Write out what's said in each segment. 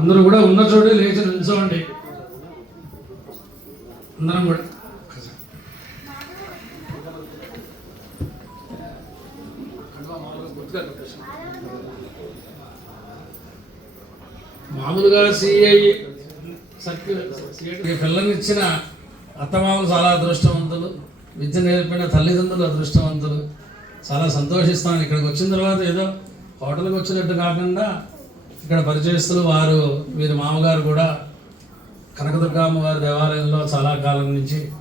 అందరూ కూడా ఉన్న చోటే లేచి నిల్చోండి. అందరం కూడా. మామూలుగా సిఐ సర్కిల్ ఈ పిల్లనిచ్చిన అత్తమామలు చాలా అదృష్టవంతులు విద్య నేర్పిన తల్లిదండ్రులు అదృష్టవంతులు. చాలా సంతోషిస్తాను ఇక్కడికి వచ్చిన తర్వాత ఏదో హోటల్కి వచ్చినట్టు కాకుండా ఇక్కడ పరిచయస్తులు వారు వీరి మామగారు కూడా కనకదుర్గమ్మ వారి దేవాలయంలో చాలా కాలం నుంచి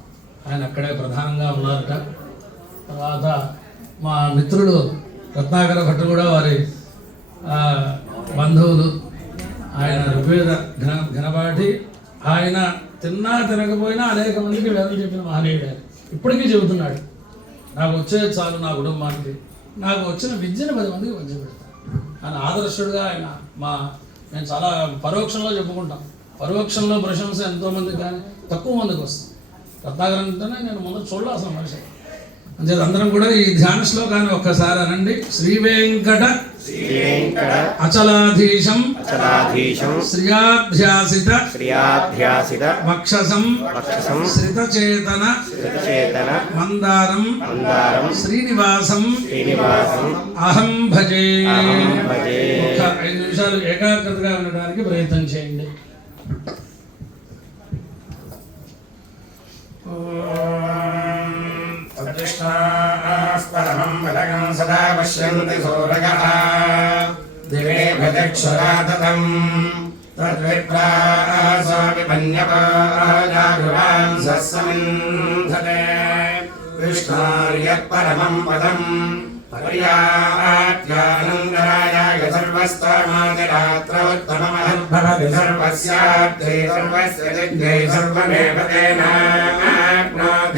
ఆయన అక్కడే ప్రధానంగా ఉన్నారట. తర్వాత మా మిత్రుడు రత్నాకర భట్టు కూడా వారి బంధువులు. ఆయన ఋగ్వేద ఘన ఘనపాటి. ఆయన తిన్నా తినకపోయినా అనేక మందికి వేదం చెప్పిన మహనీయుడు ఆయన. ఇప్పటికీ చెబుతున్నాడు నాకు వచ్చేది చాలు నా కుటుంబానికి. నాకు వచ్చిన విద్యను పది మందికి పంచిపెడతాను ఆయన ఆదర్శుడుగా ఆయన మా మేము చాలా పరోక్షంలో చెప్పుకుంటాం. పరోక్షంలో ప్రశంస ఎంతోమంది కానీ తక్కువ మందికి వస్తుంది. రత్నాకర్ అంటేనే నేను ముందు చూడాల్సిన అసలు మనిషి. అంచేది అందరం కూడా ఈ ధ్యాన శ్లోకాన్ని ఒక్కసారి అనండి శ్రీ వెంకట శ్రీవేంకట అచలాధీశం అచలాధీశం శ్రియాధ్యాసిత శ్రియాధ్యాసిత వక్షసం వక్షసం శ్రితచేతన శ్రుతచేతన మందారం మందారం శ్రీనివాసం శ్రీనివాసం అహం భజే అహం భజే. ఐదు నిమిషాలు ఏకాగ్రతగా ఉండడానికి ప్రయత్నం చేయండి सदा पश्यन्ति सूरगः। दिवे भदक्षुरा ददम् तद्विप्रासविपन्यपाजागृवांसमिन्धते विष्णार्यः परमम् पदम्। पर्यात्यानन्दरायाय सर्वस्तमादिरात्रवत्तममहद्भवति सर्वस्याब्धे सर्वस्य जिज्ञे सर्वमेव तेना।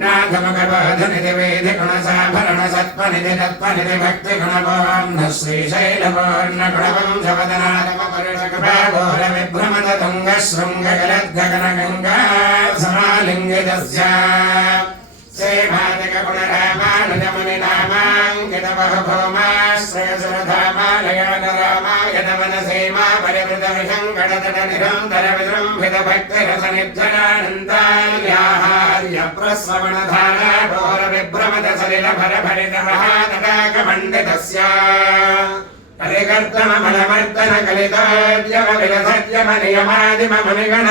नाथमगवाधनिधि वेदिगुणसाभरण सत्पनिधि तत्पनिधि भक्तिगुणवान्न श्रीशैलवान्नगणवंशवदनागमपरिषकृपाघोरविभ्रमद तुङ्गशृङ्गगलद्गगनगङ्गा समालिङ्गितस्या सेभादिगुणर నామాంకిత బహుభౌమాశ్రయసురధామాలయాన రామాయతవన సీమా పరివృత నిరంతర విజృంభిత భక్తి రస నిర్జరానందార్యాహార్య ఘోర విభ్రమద సలిల భర భరిత మహాతటాక మండితస్య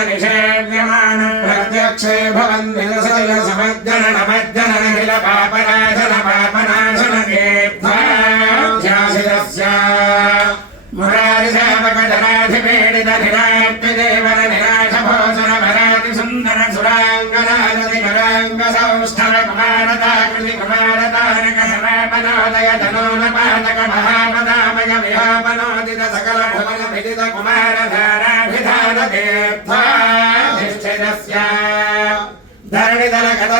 నిషేవ్యమాన ప్రత్యక్షే Bhavan విలసయ సమజ్జన Nikhila పాపనాశన పాపనాశన da da da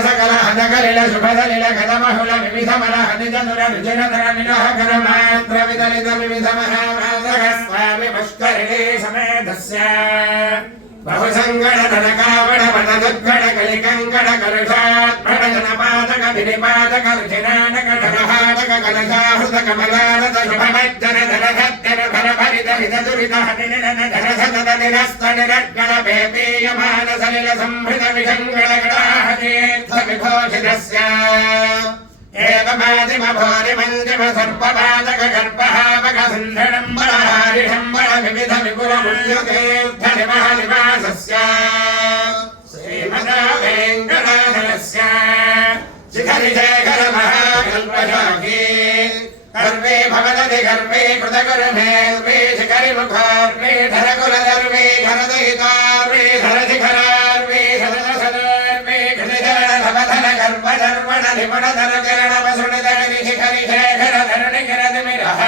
सकल हंदकलिल शुभदलिल घनमहुल विविधमल हनिजनुर निजनधर निलहकर विदलित विविध महामातः स्वामि पुष्करिणे समेधस्य बहुसङ्गण धनकावण वनदुर्गण कलिकङ्कण कलशात्मण जनपादक विनिपादक रुचिनाटक धनहाटक कलशाहृत ेयमानसलिलसंहृतविषङ्गणगणाहतेऽर्थविभोषितस्य एवमादिमभोरिमञ्जमसर्पपादकगर्पहापकसन्धरम्बरहारिशम्बरविविधविपुलमुल्यतेऽर्थनिमः निवासस्य श्रीमदा वेङ्कटाधरस्य शिखरिशेखरमहाकल्पशाखी गर्वे भवदति गर्वे कृतगुरुमेल्वे शिखरिमुखार्वे धरकुलधर्वे धरदयितार्वे धरशिखरार्वे शरदसदर्वे कृतिधरणधवधन गर्भधर्मण निपणधनकरणवसुणधरणिशिखरिशेखरधरणिकरतिमिरः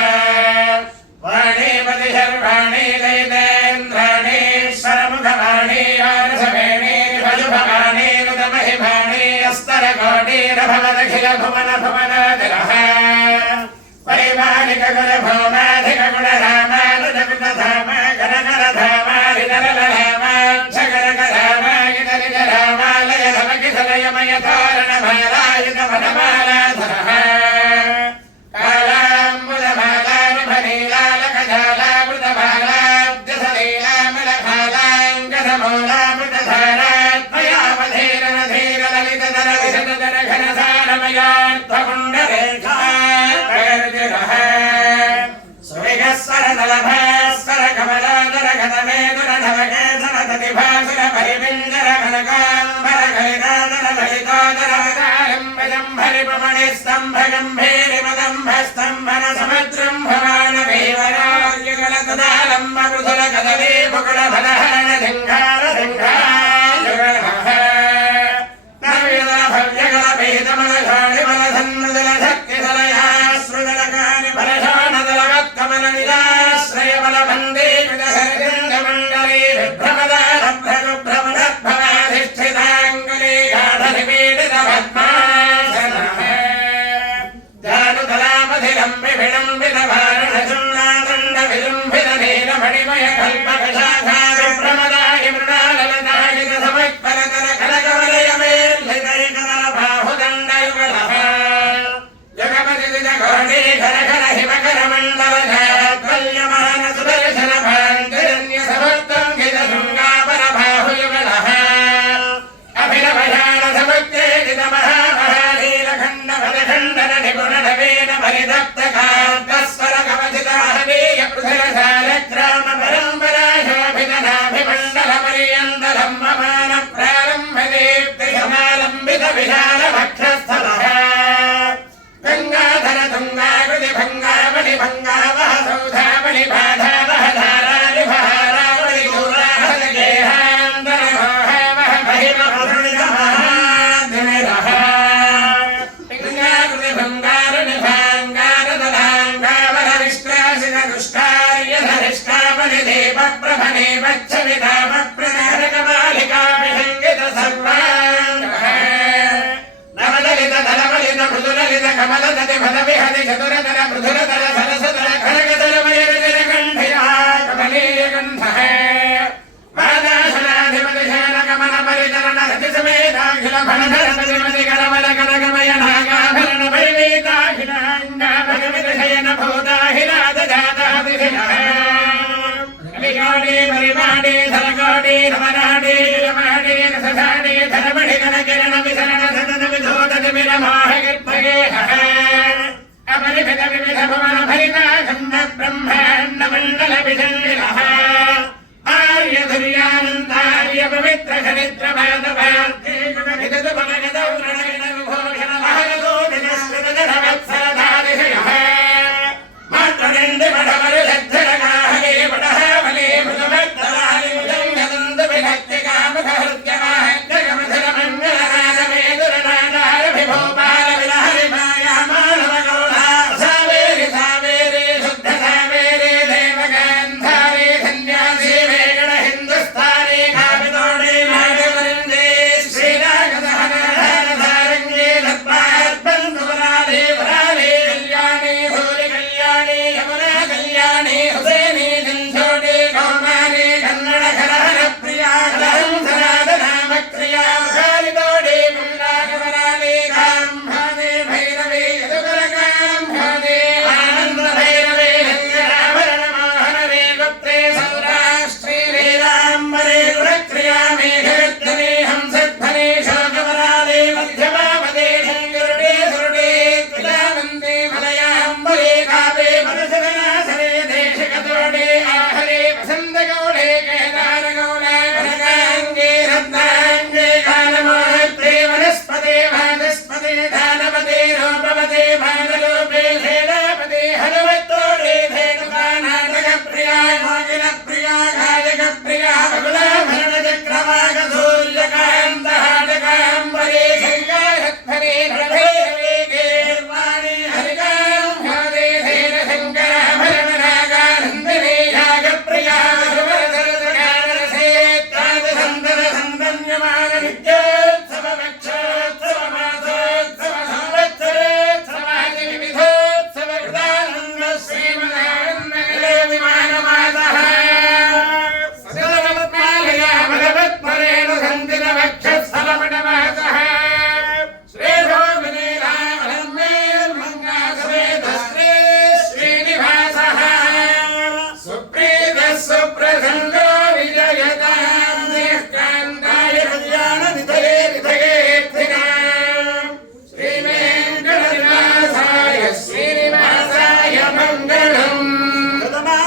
वाणीपति शर्वाणि दयितेन्द्राणि स्वरमुखवाणि आरसवेणि भजुभवाणि नुतमहिमाणि अस्तरकोटिरभवदखिलभुवन भुवनादिरः वैमानिकगुणभौमाधिकगुणरामानुजगुणधामा स्तम्भगम्भेरिमदम्भस्तम्भन समद्रम् भवानवेवरार्यगलकदालम्बमृदुलकदले मुकुलफलहरण सिंहार सिंहायुगलभः नव्यदलभव्यगलभेदमलधाणिबलधन्मदलधक्तिदलयाश्रुदलकानि फलशानदलवत्कमलनिलाश्रयबलभन्दे कृतसर्गन्धमण्डले विभ्रमद Hey, hey, hey. Dhanakoti పరిమాణి Dhanakoti రమణాడి రమణి రసధాడి ధనమణి ధనకిరణ విశరణ సదన విధోదతి విరమాహ గర్భగే అపరిభిత భవన భరిత ఖండ బ్రహ్మాండ మండల విజల్లిల ఆర్య ధుర్యానందార్య పవిత్ర చరిత్ర మాధవ.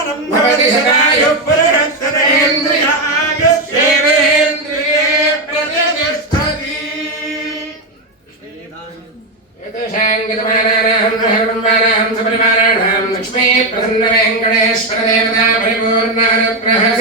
भवति सदायु पुरस्तदेन्द्रियायुष्वेन्द्रिये प्रतिष्ठति एतेषां गतमानानां ब्रह्माणां सपरिमाराणां लक्ष्मी प्रसन्नवेङ्कटेश्वरदेवता परिपूर्णानुग्रहः